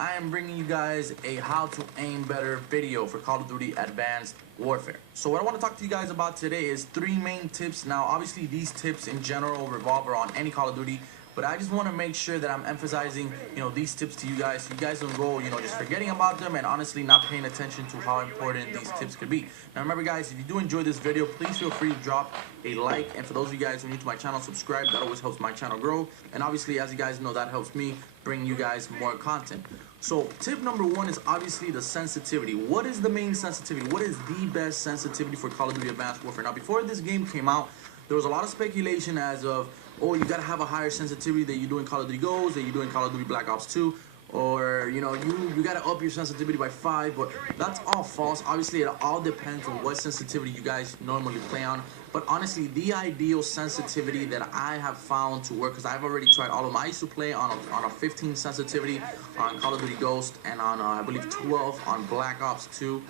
I am bringing you guys a how to aim better video for Call of Duty Advanced Warfare. So what I want to talk to you guys about today is 3 main tips. Now obviously these tips in general revolve around any Call of Duty, but I just want to make sure that I'm emphasizing, these tips to you guys so you guys don't go, just forgetting about them and honestly not paying attention to how important these tips could be. Now remember guys, if you do enjoy this video, please feel free to drop a like, and for those of you guys who are new to my channel, subscribe. That always helps my channel grow, and obviously as you guys know, that helps me bring you guys more content. So tip number 1 is obviously the sensitivity. What is the main sensitivity? What is the best sensitivity for Call of Duty Advanced Warfare? Now before this game came out, there was a lot of speculation as of, oh, you gotta have a higher sensitivity that you do in Call of Duty Ghosts, that you do in Call of Duty Black Ops 2, or you gotta up your sensitivity by 5, but that's all false. Obviously it all depends on what sensitivity you guys normally play on, but honestly the ideal sensitivity that I have found to work, because I've already tried all of them. I used to play on a 15 sensitivity on Call of Duty Ghost, and on I believe 12 on Black Ops 2,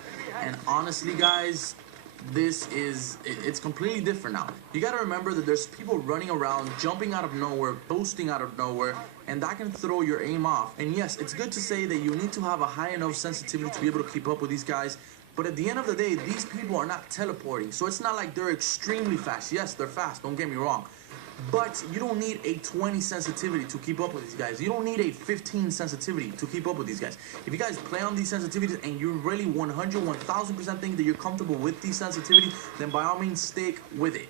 and honestly guys, it's completely different now. You gotta remember that there's people running around, jumping out of nowhere, boosting out of nowhere, and that can throw your aim off. And yes, it's good to say that you need to have a high enough sensitivity to be able to keep up with these guys, but at the end of the day, these people are not teleporting, so it's not like they're extremely fast. Yes, they're fast, don't get me wrong, but you don't need a 20 sensitivity to keep up with these guys. You don't need a 15 sensitivity to keep up with these guys. If you guys play on these sensitivities and you really 1000% think that you're comfortable with these sensitivities, then by all means stick with it.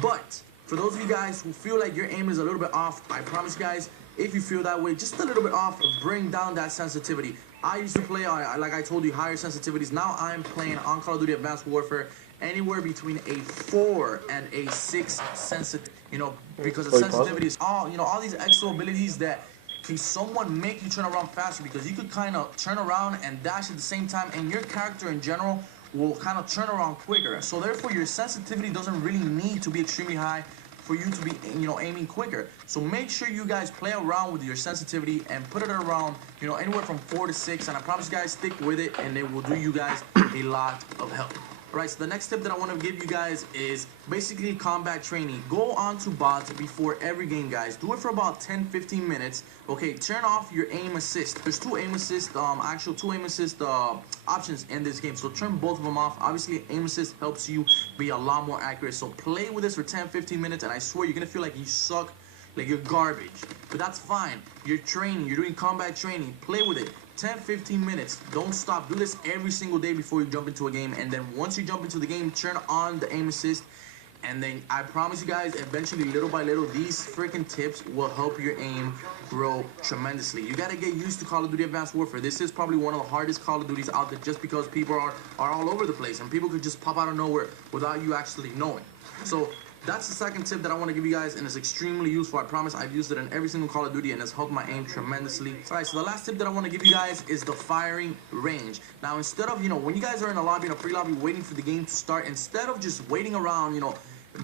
But for those of you guys who feel like your aim is a little bit off, I promise you guys, if you feel that way, just a little bit off, bring down that sensitivity. I used to play, like I told you, higher sensitivities. Now I'm playing on Call of Duty Advanced Warfare anywhere between a 4 and a 6 sensitivity, because the sensitivity is all these extra abilities that can somewhat make you turn around faster, because you could kind of turn around and dash at the same time, and your character in general will kind of turn around quicker. So therefore your sensitivity doesn't really need to be extremely high for you to be aiming quicker. So make sure you guys play around with your sensitivity and put it around anywhere from 4 to 6, and I promise you guys, stick with it and it will do you guys a lot of help. Alright, so the next tip that I want to give you guys is basically combat training. Go on to bots before every game, guys. Do it for about 10-15 minutes. Okay, turn off your aim assist. There's two aim assist options in this game, so turn both of them off. Obviously aim assist helps you be a lot more accurate, so play with this for 10-15 minutes and I swear you're gonna feel like you suck, like you're garbage. But that's fine. You're training, you're doing combat training. Play with it 10-15 minutes. Don't stop. Do this every single day before you jump into a game, and then once you jump into the game, turn on the aim assist, and then I promise you guys, eventually, little by little, these freaking tips will help your aim grow tremendously. You gotta get used to Call of Duty Advanced Warfare. This is probably one of the hardest Call of Duties out there, just because people are all over the place and people could just pop out of nowhere without you actually knowing. So that's the second tip that I want to give you guys, and it's extremely useful. I promise I've used it in every single Call of Duty and it's helped my aim tremendously. Alright, so the last tip that I want to give you guys is the firing range. Now instead of, when you guys are in a lobby, in a pre-lobby, waiting for the game to start, instead of just waiting around,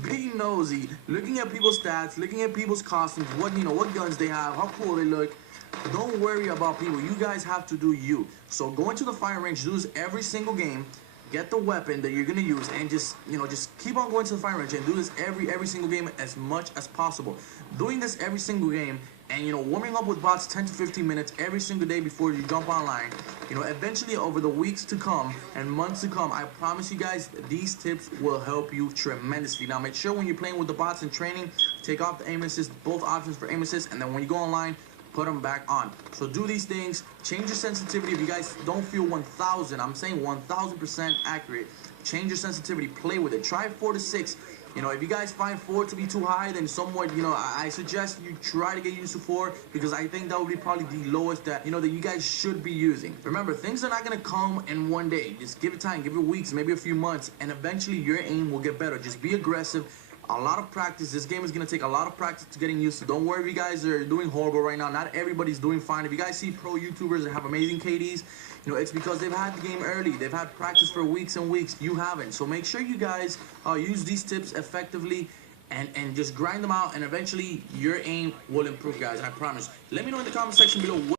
being nosy, looking at people's stats, looking at people's costumes, what guns they have, how cool they look, don't worry about people. You guys have to do you. So go into the firing range, do this every single game. Get the weapon that you're gonna use, and just keep on going to the firing range and do this every single game as much as possible. Doing this every single game, and warming up with bots 10-15 minutes every single day before you jump online. Eventually over the weeks to come and months to come, I promise you guys, these tips will help you tremendously. Now make sure when you're playing with the bots in training, take off the aim assist, both options for aim assist, and then when you go online, put them back on. So do these things, change your sensitivity. If you guys don't feel 1000, I'm saying 1000% accurate, change your sensitivity, play with it, try 4 to 6. If you guys find 4 to be too high, then somewhat, I suggest you try to get used to 4, because I think that would be probably the lowest that that you guys should be using. Remember, things are not gonna come in one day. Just give it time, give it weeks, maybe a few months, and eventually your aim will get better. Just be aggressive. A lot of practice. This game is going to take a lot of practice to getting used to. Don't worry if you guys are doing horrible right now. Not everybody's doing fine. If you guys see pro YouTubers that have amazing KDs, it's because they've had the game early. They've had practice for weeks and weeks. You haven't. So make sure you guys use these tips effectively and just grind them out, and eventually your aim will improve, guys. I promise. Let me know in the comment section below